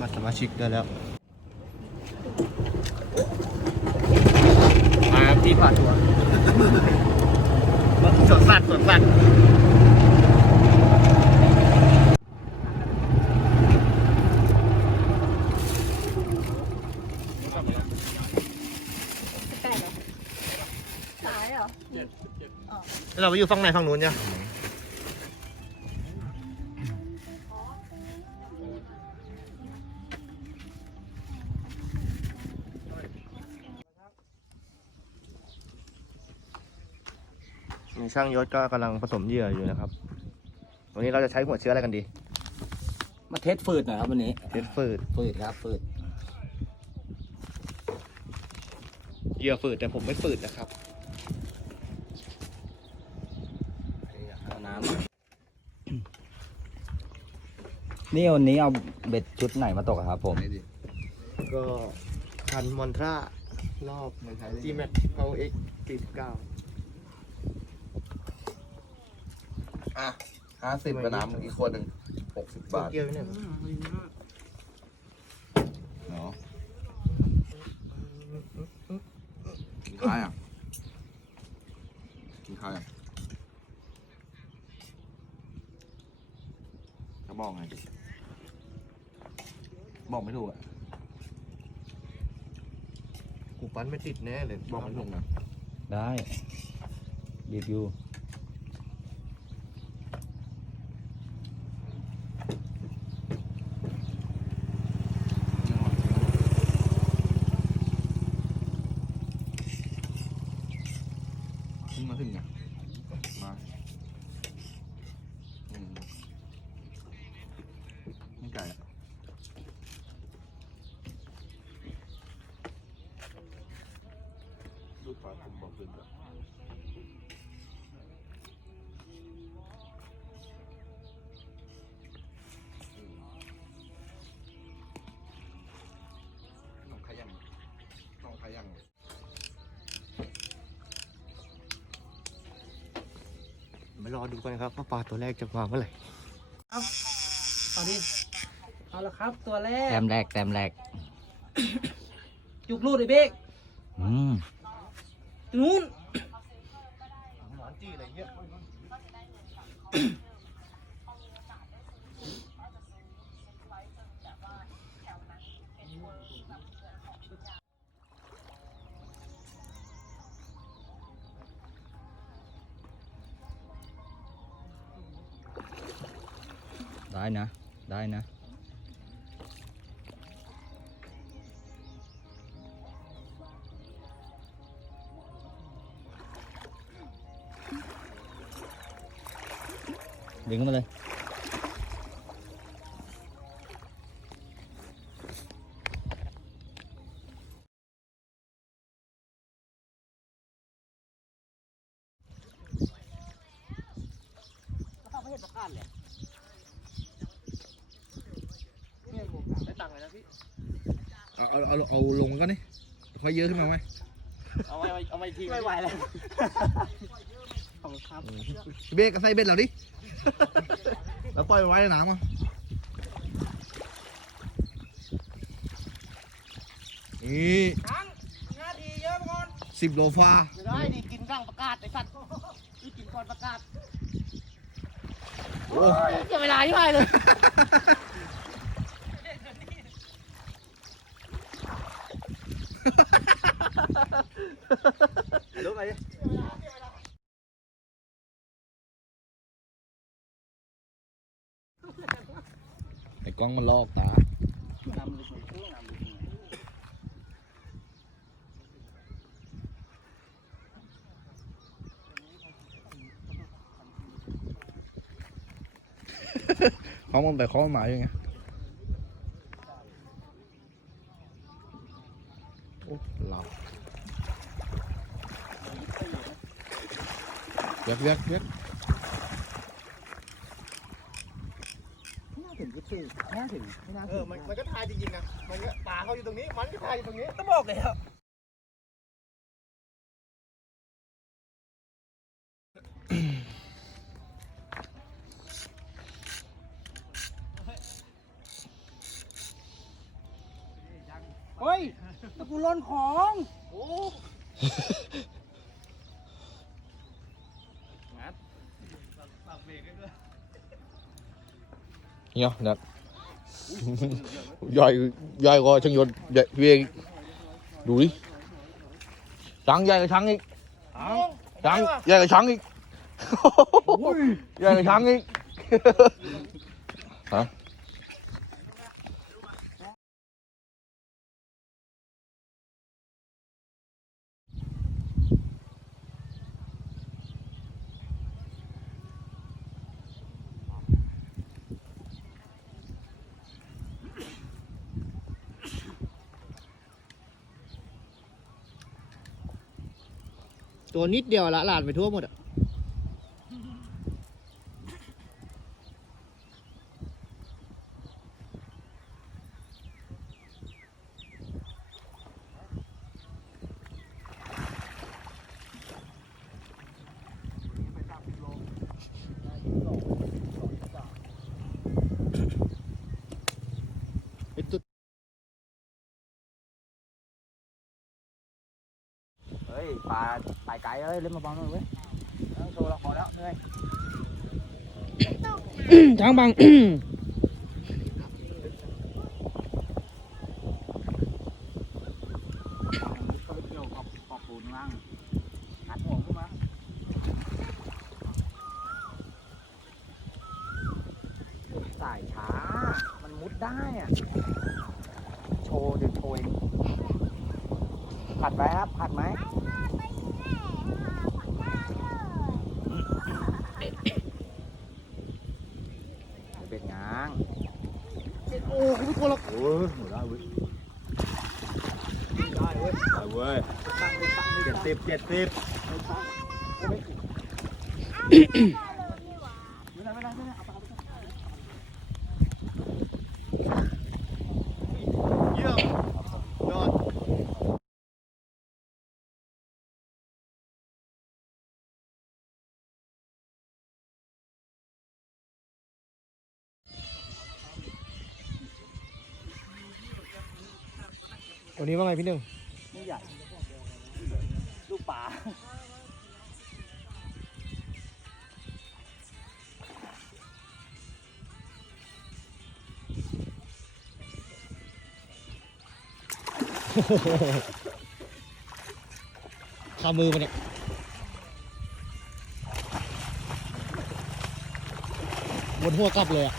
มาสมาชิกได้แล้วมาพี่ผ่าตัวสวนสัตว์สวนสัตว์แปดเหรอสายเหรอเราไปอยู่ฝั่งไหนฝั่งนู้นเนี่ย มีช่างยศก็กำลังผสมเหยื่ออยู่นะครับ วันนี้เราจะใช้หัวเชื้ออะไรกันดี มาเทสฟืดหน่อยครับวันนี้เทสฟืด ฟืดครับฟืดเหยื่อฝืดแต่ผมไม่ฝืดนะครับเอาน้ำนี่วันนี้เอาเบ็ดชุดไหนมาตกอะครับผม ก็คันมอนทรารอบ G Max Pro X 49 อะห้าสิบกระน้ำอีกคนหนึ่งหกสิบบาท เกี่ยวเนี่ยเนาะกินข้าวอะกินข้าวอะจะบอกไงบอกไม่ถูกอะกูปั้นไม่ติดแน่เลยบอกไม่ถูกนะได้บีบอยู่ รอดูกันครับว่าปลาตัวแรกจะมาเมื่อไหร่เอาดิเอาละครับตัวแรกแต้มแรกแต้มแรกจุกลูดไอ้เบกอืมนู้นหมอนจี้อะไรเงี้ย ได้นะได้นะ ดึงเข้ามาเลย เขาไม่เห็นประกาศเลย ได้ตังค์เลยนะพี่ เอาเอาเอาเอาลงก็นี่ค่อยเยอะขึ้นมาไหมเอาไว้เอาไว้ทีไม่ไหวแล้วขอบคุณครับเบ็ดก็ใส่เบ็ดเราดิแล้วปล่อยไว้ในน้ำอะนี่ทั้งงาทีเยอะก่อนสิบโลฟาไม่ได้ดิกินร่างประกาศไอ้สัตว์นี่กินก่อนประกาศโอ้เสียเวลาที่ไปเลย รู้ไหมไอ้กล้องมันลอกตา นำเลยกูนำเลย เขามันไปเขามันหมายยังไงโอ้หลับ เวียกเวียกเวียกน่าถึงยี่สิบน่าถึงไม่น่าเอถึองมันมันก็ทายจริงๆนะ มันก็ปลาเขาอยู่ตรงนี้ มันก็ทายอยู่ตรงนี้ ก็บอกแล้วเฮ้ยตะกูล่นของ เนี่ยนะใหญ่ใหญ่กว่าช่างยนต์ใหญ่พี่เองดูดิช้างใหญ่กว่าช้างอีกช้างใหญ่กว่าช้างอีกใหญ่กว่าช้างอีกฮะ ตัวนิดเดียวละลานไปทั่วหมดอะ ฮ้ยปลาสายไก่เอ้ยเล่นมาบอลหน่อยเว้ยเอาโชว์เราพอแล้วเหนื่อยช้างบังก็ไปเกี่ยวกับขอบปูนล่างหันหัวขึ้นมาสายช้า มันมุดได้อะโชว์เดี๋ยวโชว์เองผัดไหมครับ ผัดไหม เป็นยาง โอ้กูไม่กลัวหร อหมดแล้เว้ยได้เว้ยได้เว้ยเจ็ดสิบเจ็ดสิบ วันนี้ว่าไงพี่หนึ่งนี่ใหญ่ ลูกปลาคามือมันเนี่ยบนหัวกลับเลยอะ